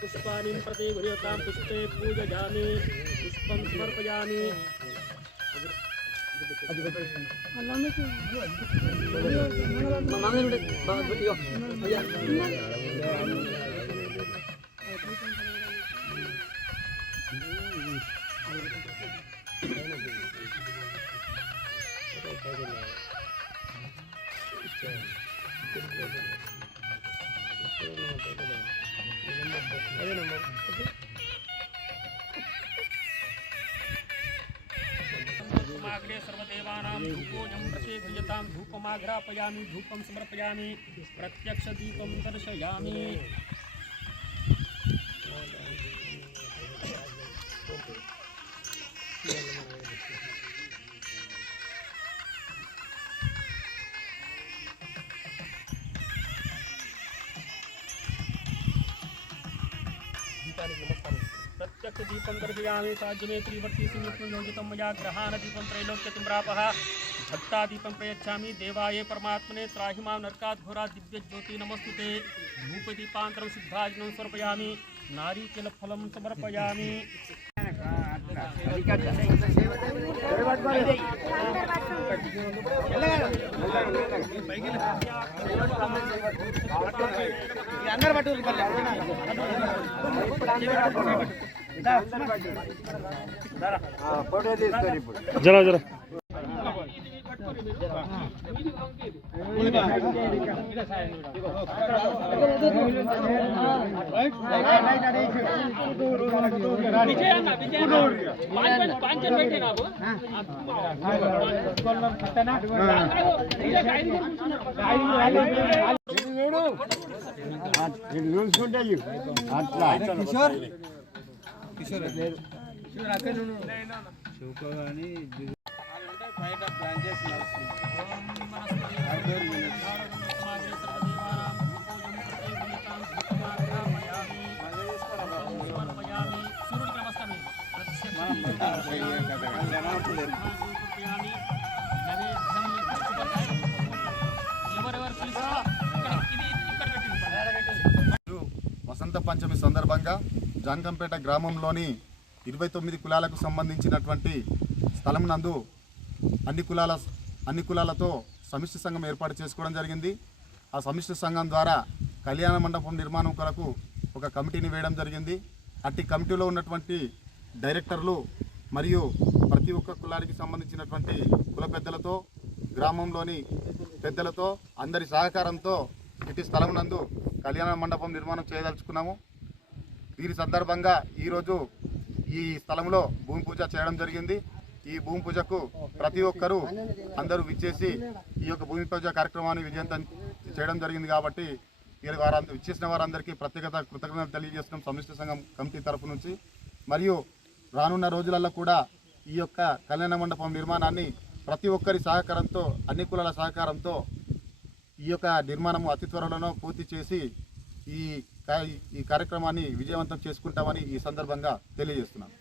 पुष्पाणि प्रतिगृह्यतां पुष्पे पूजयामि पुष्पं समर्पयामि। धूपमाग्रे सर्वदेवानां धूपोऽयं प्रतिगृह्यतां धूपमाघ्रापयामि धूपं समर्पयामि प्रत्यक्षदीपं दर्शयामि। प्रत्यक्ष दीपं दर्शयामि साज्यमे त्रिवर्ती योगितं मया ग्रहाणदीपं त्रैलोक्यतिम्रापः भक्तादीपं प्रयच्छामि देवाय परमात्मने त्राहि मां नरकात् घोरात् दिव्यज्योति नमस्तुते। धूपदीपान्तरं सिद्धाजनं समर्पयामि नारिकेलफलं समर्पयामि। जरा जरा బయట ప్లాన్ చేసి వసంత పంచమి సందర్భంగా జాన్కంపేట గ్రామంలోని 29 కులాలకు సంబంధించినటువంటి స్థలం నందు అన్ని కులాలతో సమిష్టి సంఘం ఏర్పాటు చేసుకోవడం జరిగింది. ఆ సమిష్టి సంఘం ద్వారా కళ్యాణ మండపం నిర్మాణం కొరకు ఒక కమిటీని వేయడం జరిగింది. అట్టి కమిటీలో ఉన్నటువంటి డైరెక్టర్లు మరియు ప్రతి ఒక్క కులానికి సంబంధించినటువంటి కుల పెద్దలతో గ్రామంలోని పెద్దలతో అందరి సహకారంతో ఇటు స్థలం నందు కళ్యాణ మండపం నిర్మాణం చేయదలుచుకున్నాము. దీని సందర్భంగా ఈరోజు ఈ స్థలంలో భూమి పూజ చేయడం జరిగింది. ఈ భూమి పూజకు ప్రతి ఒక్కరూ అందరూ విచ్చేసి ఈ యొక్క భూమి పూజ కార్యక్రమాన్ని విజయవంతం చేయడం జరిగింది. కాబట్టి విచ్చేసిన వారందరికీ ప్రత్యేకత కృతజ్ఞతలు తెలియజేస్తున్నాం సమిష్టి సంఘం కమిటీ తరఫు నుంచి. మరియు రానున్న రోజులలో కూడా ఈ యొక్క కళ్యాణ మండపం నిర్మాణాన్ని ప్రతి ఒక్కరి సహకారంతో అన్ని కులాల సహకారంతో ఈ యొక్క నిర్మాణం అతి త్వరలోనో పూర్తి చేసి ఈ కార్యక్రమాన్ని విజయవంతం చేసుకుంటామని ఈ సందర్భంగా తెలియజేస్తున్నాను.